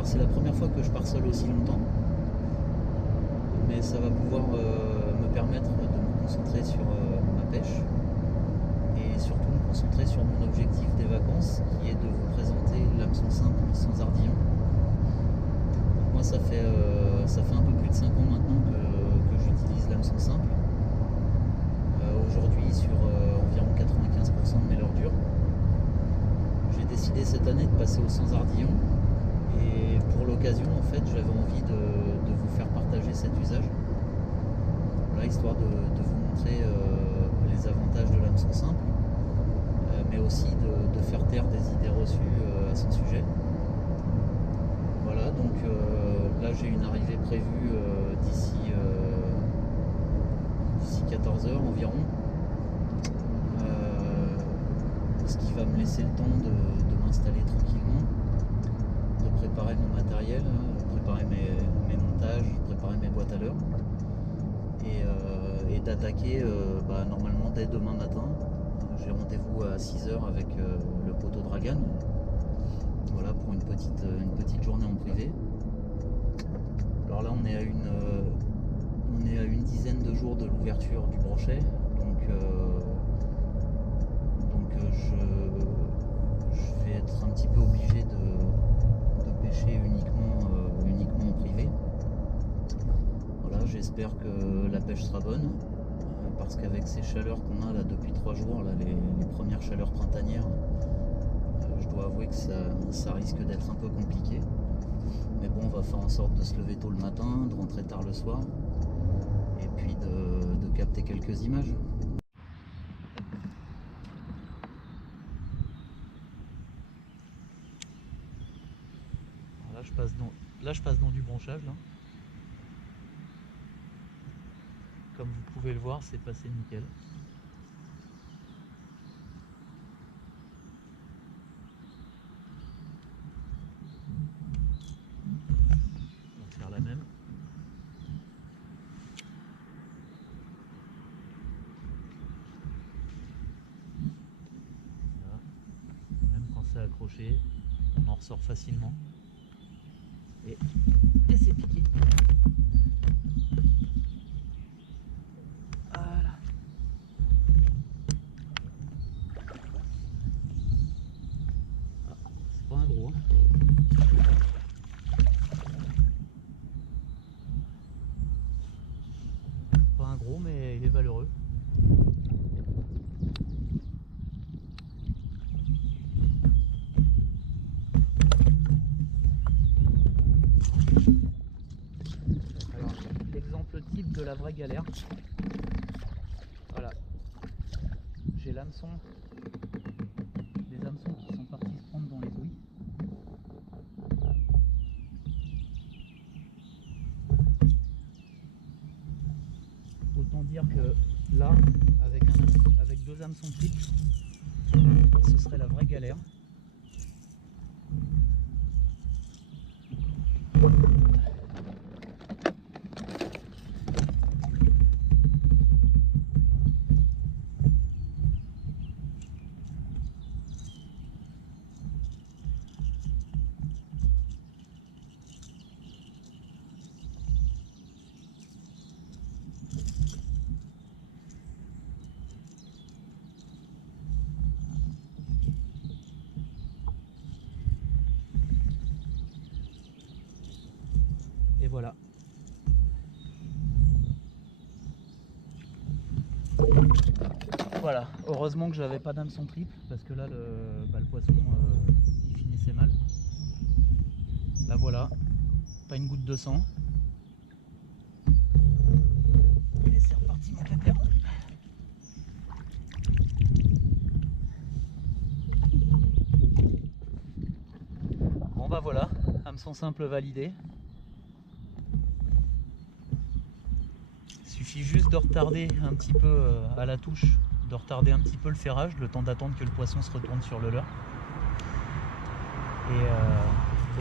Alors c'est la première fois que je pars seul aussi longtemps, mais ça va pouvoir me permettre de me concentrer sur ma pêche et surtout me concentrer sur mon objectif des vacances qui est de vous présenter l'hameçon simple sans ardillon. Donc moi ça fait un peu plus de 5 ans maintenant que j'utilise l'hameçon simple. Aujourd'hui sur environ 95% de mes leurres dures. J'ai décidé cette année de passer au sans ardillon et pour l'occasion en fait j'avais envie de vous faire partager cet usage. Voilà, histoire de vous montrer les avantages de l'hameçon simple, mais aussi de faire taire des idées reçues à son sujet. Voilà, donc là j'ai une arrivée prévue d'ici 14 h environ, ce qui va me laisser le temps de m'installer tranquillement, de préparer mon matériel, préparer mes montages, préparer mes boîtes à leurres et d'attaquer normalement dès demain matin. J'ai rendez-vous à 6 h avec le poteau Dragan, voilà, pour une petite journée en privé. Alors là on est à une dizaine de jours de l'ouverture du brochet, donc je vais être un petit peu obligé de pêcher uniquement en privé. Voilà, j'espère que la pêche sera bonne, parce qu'avec ces chaleurs qu'on a là depuis 3 jours, là, les premières chaleurs printanières, je dois avouer que ça risque d'être un peu compliqué. Mais bon, on va faire en sorte de se lever tôt le matin, de rentrer tard le soir, et puis de capter quelques images. Alors là, je passe dans du branchage. Là. Comme vous pouvez le voir, c'est passé nickel. On va faire la même. Voilà. Même quand c'est accroché, on en ressort facilement. Et c'est piqué. Voilà. Ah, c'est pas un gros. Hein. Pas un gros, mais il est valeureux. Alors, l'exemple type de la vraie galère. Voilà. J'ai l'hameçon, des hameçons qui sont partis se prendre dans les ouïes. Autant dire que là, avec 2 hameçons triples, ce serait la vraie galère. Et voilà. Voilà, heureusement que j'avais pas d'hameçon triple, parce que là le poisson il finissait mal. Là voilà, pas une goutte de sang. Et c'est reparti mon cater. Bon bah voilà, hameçon simple validé. Il suffit juste de retarder un petit peu à la touche, de retarder un petit peu le ferrage, le temps d'attendre que le poisson se retourne sur le leurre.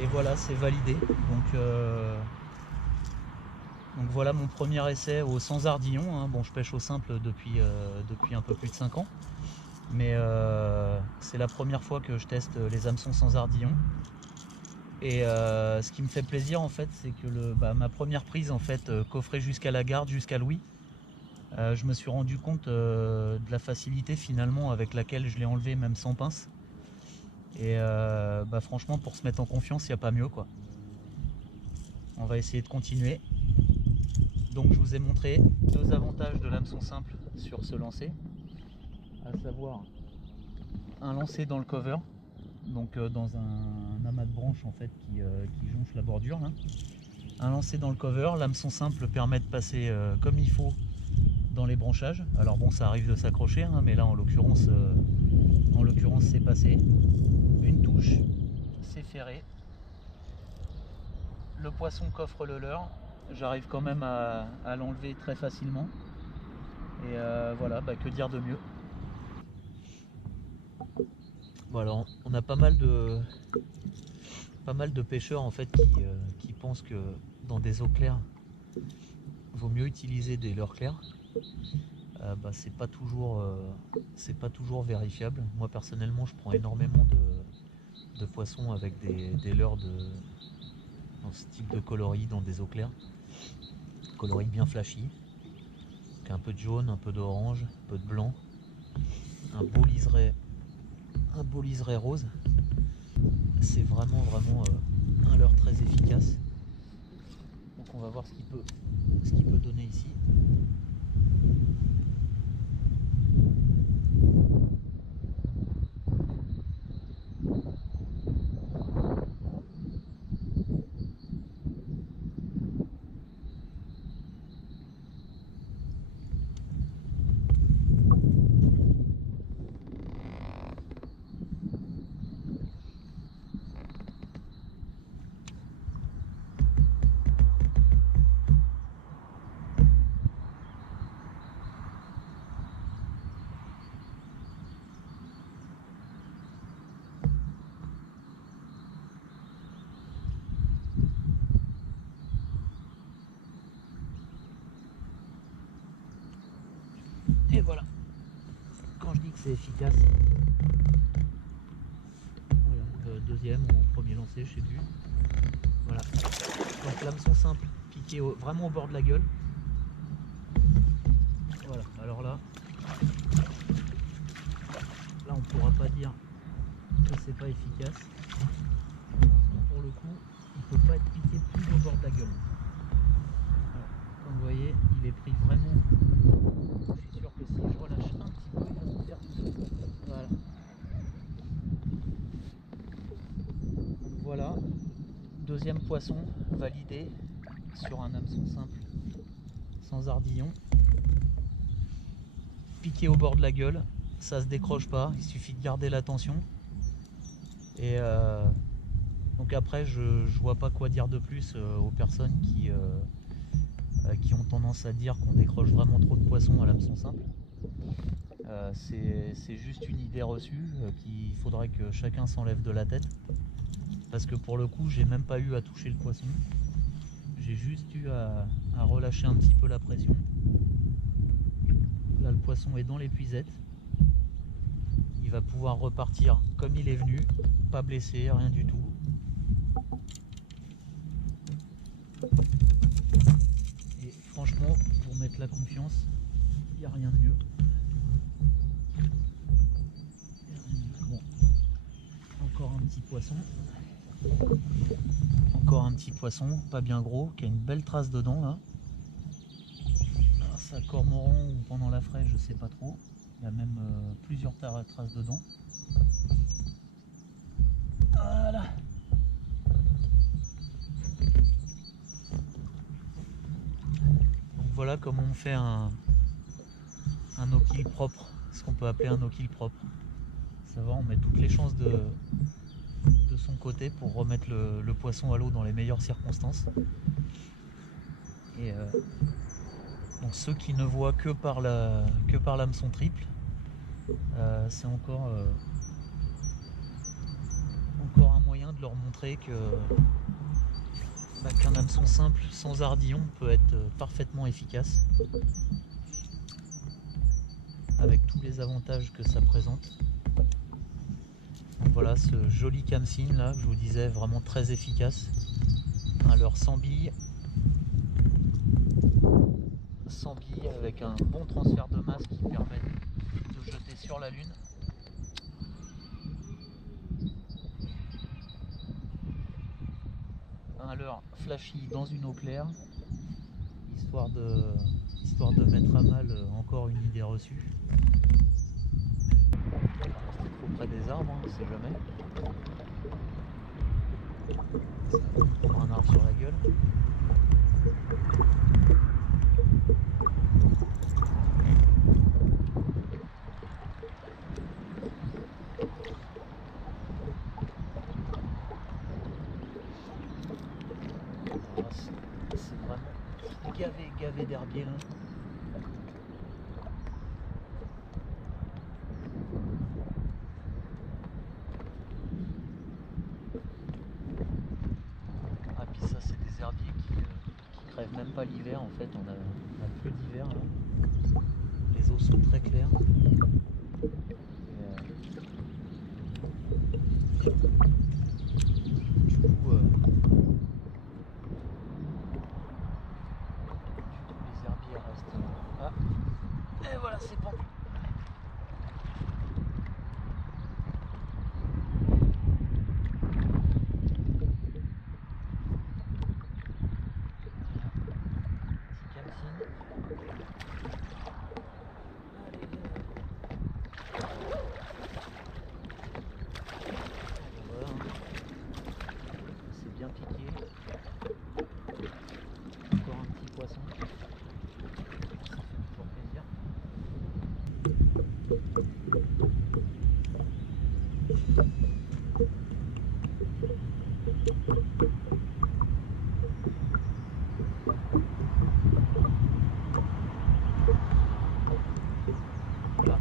Et voilà, c'est validé. Donc voilà mon premier essai au sans ardillon. Hein. Bon, je pêche au simple depuis un peu plus de 5 ans. Mais c'est la première fois que je teste les hameçons sans ardillon. Et ce qui me fait plaisir en fait, c'est que ma première prise en fait, coffret jusqu'à la garde, jusqu'à Louis, je me suis rendu compte de la facilité finalement avec laquelle je l'ai enlevé même sans pince. Et franchement, pour se mettre en confiance, il n'y a pas mieux quoi. On va essayer de continuer. Donc je vous ai montré 2 avantages de l'hameçon simple sur ce lancer, à savoir un lancer dans le cover, donc dans un amas de branches en fait qui jonche la bordure là. Un lancer dans le cover, l'hameçon simple permet de passer comme il faut dans les branchages. Alors bon, ça arrive de s'accrocher, hein, mais là en l'occurrence c'est passé. Une touche, c'est ferré. Le poisson coffre le leurre, j'arrive quand même à l'enlever très facilement. Et voilà, que dire de mieux. Voilà, on a pas mal de pêcheurs en fait qui pensent que dans des eaux claires, vaut mieux utiliser des leurres clairs. C'est pas toujours vérifiable. Moi personnellement, je prends énormément de poissons avec des leurres dans ce type de coloris dans des eaux claires, coloris bien flashy, avec un peu de jaune, un peu d'orange, un peu de blanc, un beau liseré rose. C'est vraiment un leurre très efficace. Donc on va voir ce qu'il peut donner ici. Et voilà, quand je dis que c'est efficace, voilà, deuxième ou premier lancé, je sais plus. Voilà, donc l'hameçon simple piqué vraiment au bord de la gueule. Voilà, alors là on pourra pas dire que c'est pas efficace. Pour le coup, il peut pas être piqué plus au bord de la gueule. Voilà. Comme vous voyez, il est pris vraiment. Je suis sûr que si je relâche un petit peu, il va se faire tout seul. Voilà. Donc voilà, deuxième poisson validé sur un hameçon simple sans ardillon. Piqué au bord de la gueule, ça se décroche pas, il suffit de garder la tension. Et donc après, je vois pas quoi dire de plus aux personnes qui ont tendance à dire qu'on décroche vraiment trop de poissons à l'hameçon simple. C'est juste une idée reçue qu'il faudrait que chacun s'enlève de la tête. Parce que pour le coup, j'ai même pas eu à toucher le poisson. J'ai juste eu à relâcher un petit peu la pression. Là, le poisson est dans l'épuisette. Il va pouvoir repartir comme il est venu, pas blessé, rien du tout. Et franchement, pour mettre la confiance, il n'y a rien de mieux. Bon, encore un petit poisson. Encore un petit poisson, pas bien gros, qui a une belle trace dedans là. Alors, ça cormoran ou pendant la fraîche, je sais pas trop. Il y a même plusieurs traces dedans. Voilà. Donc voilà comment on fait un no-kill propre, ce qu'on peut appeler un no-kill propre. Ça va, on met toutes les chances de son côté pour remettre le poisson à l'eau dans les meilleures circonstances. Et donc ceux qui ne voient que par l'hameçon triple, c'est encore un moyen de leur montrer qu'un hameçon simple sans ardillon peut être parfaitement efficace, avec tous les avantages que ça présente. Donc voilà ce joli camsine là que je vous disais, vraiment très efficace. Un leurre sans billes. Sans billes avec un bon transfert de masse qui permet de jeter sur la lune. Un leurre flashy dans une eau claire, histoire de mettre à mal encore une idée reçue. Rester trop près des arbres, on ne sait jamais. Ça va me prendre un arbre sur la gueule. C'est vraiment gavé d'herbier là. Ah puis ça c'est des herbiers qui crèvent même pas l'hiver en fait, on a peu d'hiver là. Les eaux sont très claires. Du coup les herbiers restent. Ah, et voilà, c'est pendu. Petit camsine. Allez, voilà. C'est bien piqué. Encore un petit poisson. Ça fait toujours plaisir. Voilà.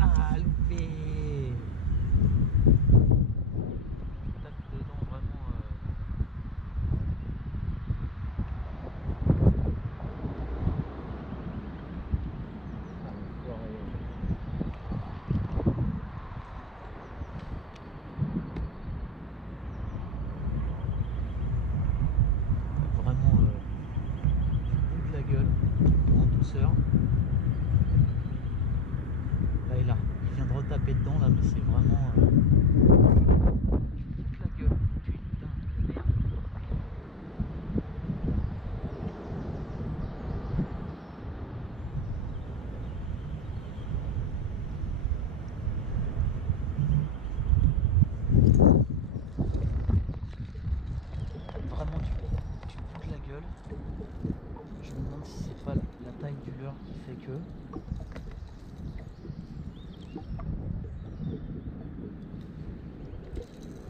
Ah, loupé. Tape dedans vraiment. Vraiment du bout de la gueule, en douceur. Là, il vient de retaper dedans là, mais c'est vraiment du bout de la gueule. Putain de merde. Vraiment du bout de la gueule. Je me demande si c'est pas la taille du leurre qui fait que.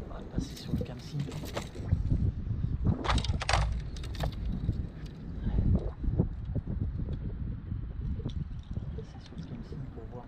On va passer sur le camsine. Passer sur le camsine pour voir.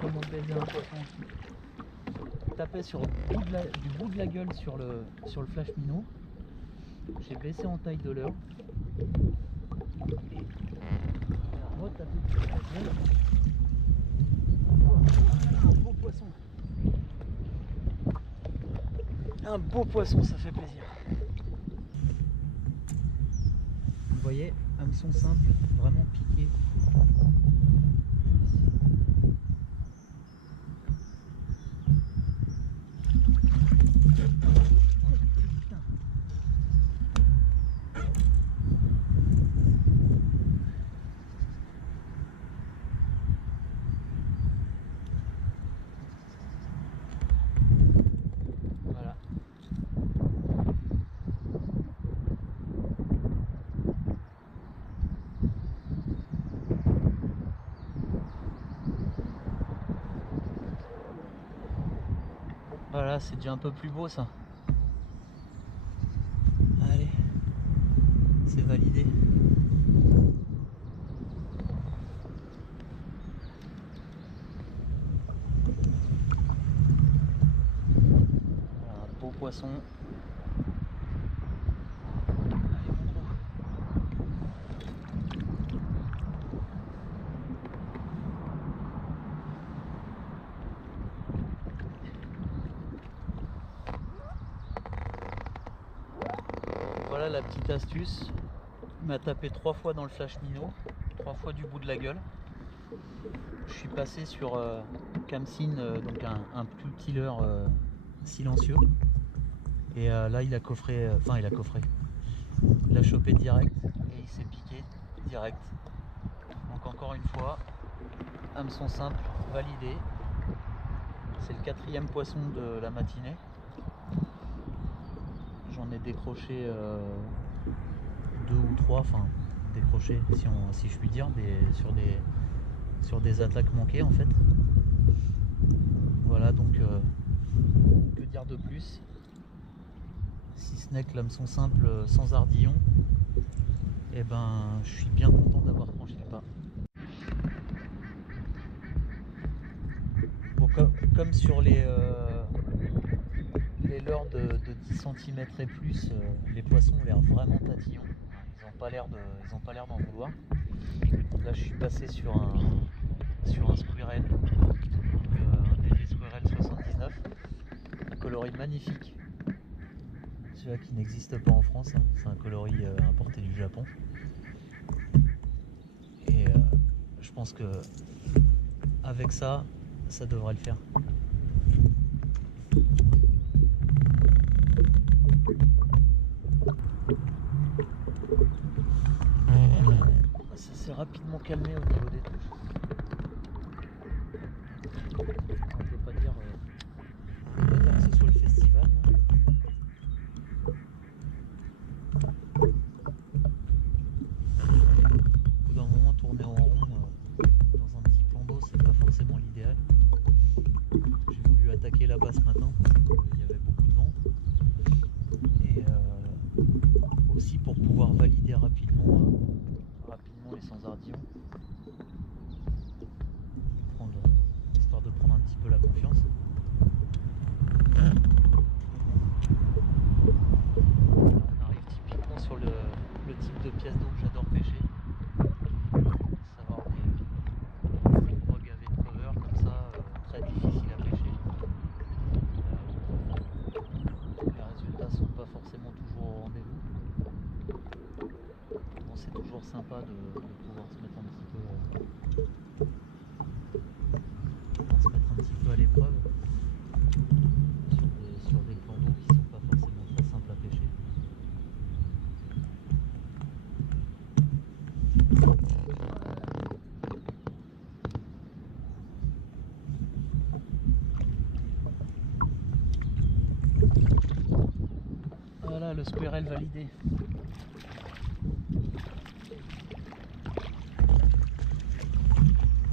Comment baiser un poisson. Tapais sur du bout de la gueule sur le flash minnow. J'ai baissé en taille de leurre. Et retapé sur la gueule. Un beau poisson. Un beau poisson, ça fait plaisir. Vous voyez, hameçon simple, vraiment piqué. Voilà, Voilà, c'est déjà un peu plus beau ça. Allez, c'est validé. Voilà, un beau poisson. Voilà la petite astuce. Il m'a tapé 3 fois dans le flash minnow, 3 fois du bout de la gueule. Je suis passé sur Camsyn, donc un petit leurre silencieux. Et là il a coffré, il a chopé direct et il s'est piqué direct. Donc encore une fois, hameçon simple validé. C'est le 4e poisson de la matinée. J'en ai décroché 2 ou 3, enfin décroché si je puis dire, sur des attaques manquées en fait. Voilà, donc que dire de plus, si ce n'est que l'hameçon simple sans ardillon, et ben je suis bien content d'avoir franchi le pas. Bon, comme sur les leurres de 10 cm et plus, les poissons ont l'air vraiment tatillons. Ils n'ont pas l'air d'en vouloir. Là je suis passé sur un squirrel, un DD Squirrel 79, un coloris magnifique, celui-là qui n'existe pas en France, hein. C'est un coloris importé du Japon. Et je pense que avec ça devrait le faire. Ça s'est rapidement calmé au niveau des touches. On peut pas dire que ce soit le festival, hein. Au bout d'un moment, tourner en rond dans un petit plan d'eau, c'est pas forcément l'idéal. J'ai voulu attaquer là-bas ce matin parce qu'il y avait beaucoup de vent. Et aussi pour pouvoir valider rapidement les sans-ardillons. Histoire de prendre un petit peu la confiance. On arrive typiquement sur le type de pièce d'eau que j'adore pêcher. Savoir des gros gavets de cover comme ça, très difficile à pêcher. Les résultats sont pas forcément toujours au rendez-vous. Bon, c'est toujours sympa de pouvoir se mettre un petit peu à l'épreuve sur des plans d'eau qui sont pas forcément très simples à pêcher. Voilà le squirrel validé.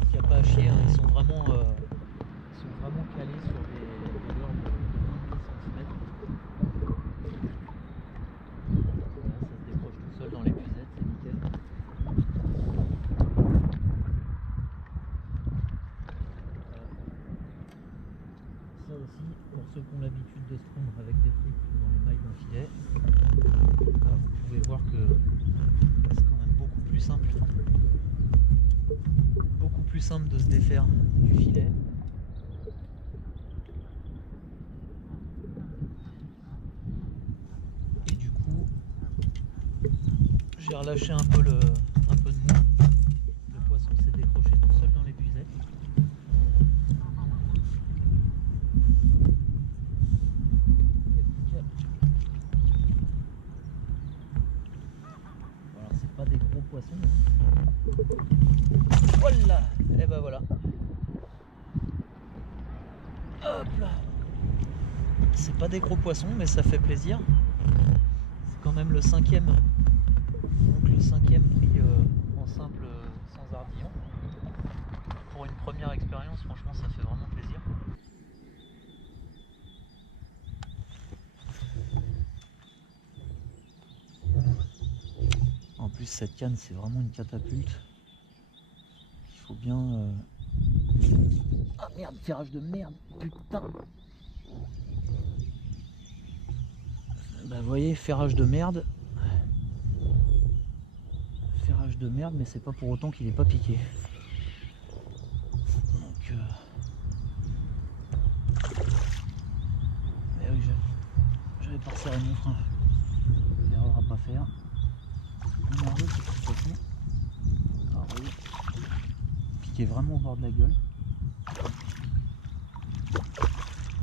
Il n'y a pas à chier, hein. Ils sont vraiment calés sur des leurres de moins de 10 cm. Voilà, ça se décroche tout seul dans l'épuisette, c'est nickel. Ça aussi, pour ceux qui ont l'habitude de se prendre avec des trucs dans les mailles d'un filet, vous pouvez voir que c'est quand même beaucoup plus simple de se défaire du filet. Et du coup, j'ai relâché un peu de mou. Le poisson s'est décroché tout seul dans l'épuisette. Alors c'est pas des gros poissons, hein. Voilà. Et ben voilà. Hop là. C'est pas des gros poissons, mais ça fait plaisir. C'est quand même le 5e. Donc le 5e prix en simple sans ardillon. Pour une première expérience, franchement, ça fait vraiment plaisir. plus cette canne c'est vraiment une catapulte. Il faut bien... Ah merde, tirage de merde, putain. Bah vous voyez, ferrage de merde. Ferrage de merde, mais c'est pas pour autant qu'il est pas piqué. Donc mais oui, j'avais pas resserré mon frein. L'erreur à pas faire. Nerveux de toute façon. Alors vous voyez, piqué vraiment au bord de la gueule.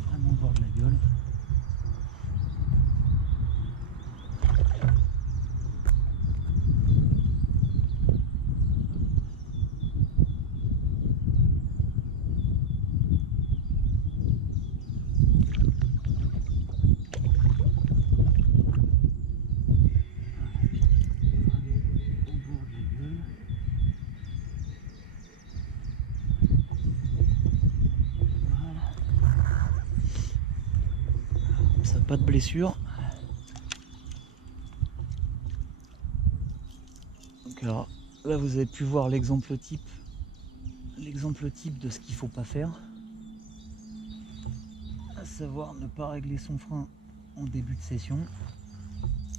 Vraiment au bord de la gueule. Ça n'a pas de blessure. Donc alors là vous avez pu voir l'exemple type de ce qu'il ne faut pas faire, à savoir ne pas régler son frein en début de session,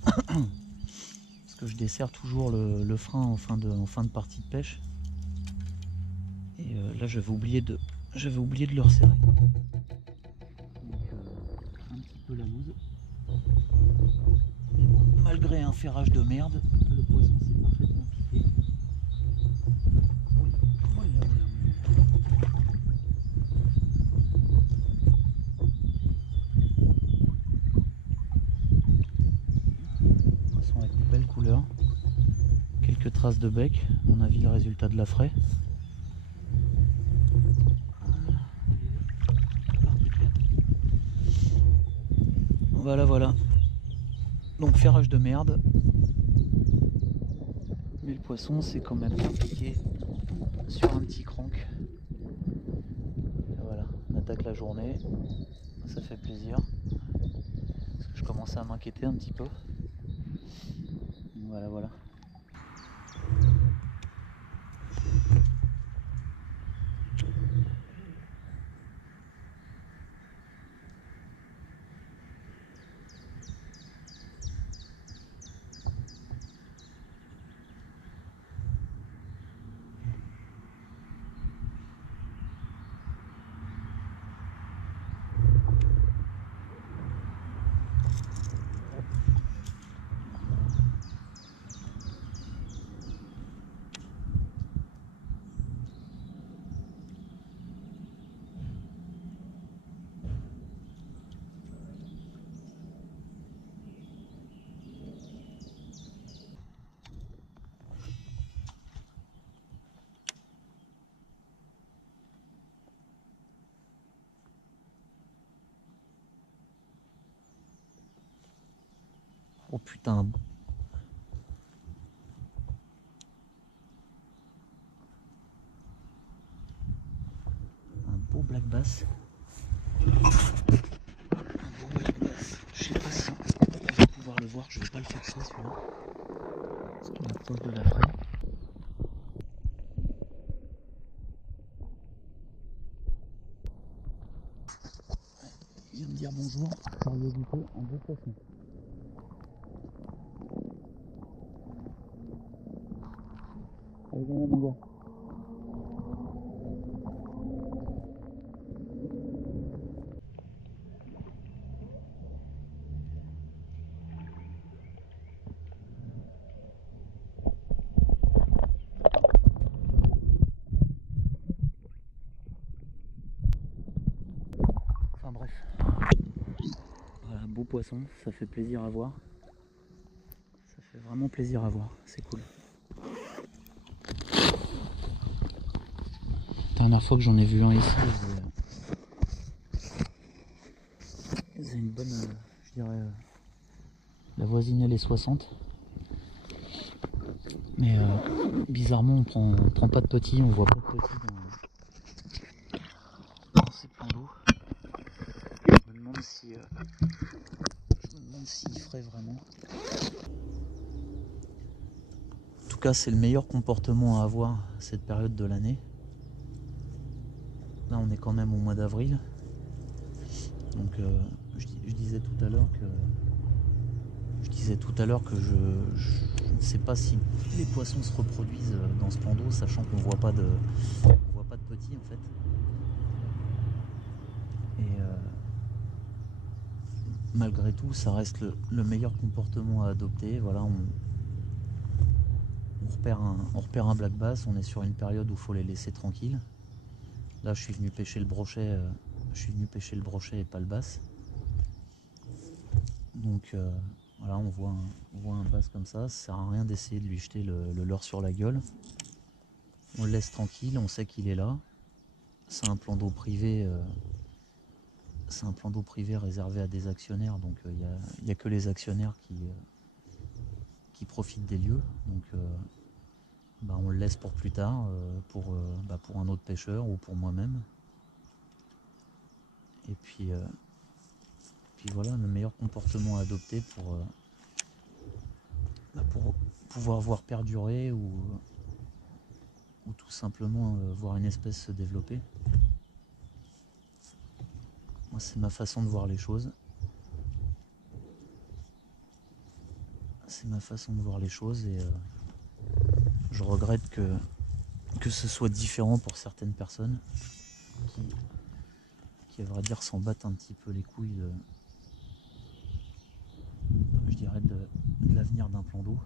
parce que je desserre toujours le frein en fin de partie de pêche, et là j'avais oublié de le resserrer. Donc un petit peu la loose, mais bon, malgré un ferrage de merde, le poisson s'est parfaitement piqué. Poisson avec des belles couleurs, quelques traces de bec, à mon avis le résultat de la fraie. Voilà. Donc ferrage de merde. Mais le poisson c'est quand même bien piqué sur un petit crank. Et voilà, on attaque la journée. Ça fait plaisir. Parce que je commençais à m'inquiéter un petit peu. Voilà. Oh putain. Un beau black bass. Je sais pas si on va pouvoir le voir, je vais pas le fixer celui-là. Parce qu'il approche de la fraie. Il vient me dire bonjour, curiosité, un beau poisson. Allez, viens mon gars. Enfin bref. Voilà, beau poisson, ça fait plaisir à voir. Ça fait vraiment plaisir à voir, c'est cool. La dernière fois que j'en ai vu un ici, il faisait une bonne, je dirais, la voisinait les 60. Mais bizarrement on prend pas de petits, on voit pas de petits dans ces plans d'eau. Je me demande s'il ferait vraiment. cas, c'est le meilleur comportement à avoir cette période de l'année. Là, on est quand même au mois d'avril. Donc, je disais tout à l'heure que je ne sais pas si les poissons se reproduisent dans ce plan d'eau, sachant qu'on voit pas de petits en fait. Et malgré tout, ça reste le meilleur comportement à adopter. Voilà, on repère un black bass, on est sur une période où il faut les laisser tranquilles. Là, je suis venu pêcher le brochet et pas le bass. Donc voilà, on voit un bass comme ça sert à rien d'essayer de lui jeter le leurre sur la gueule. On le laisse tranquille, on sait qu'il est là. C'est un plan d'eau privé. C'est un plan d'eau privé réservé à des actionnaires, donc il n'y a que les actionnaires qui profitent des lieux. Donc on le laisse pour plus tard, pour un autre pêcheur ou pour moi-même. Et puis voilà, le meilleur comportement à adopter pour pouvoir voir perdurer ou tout simplement voir une espèce se développer. Moi, c'est ma façon de voir les choses. Et je regrette que ce soit différent pour certaines personnes qui à vrai dire s'en battent un petit peu les couilles de l'avenir d'un plan d'eau.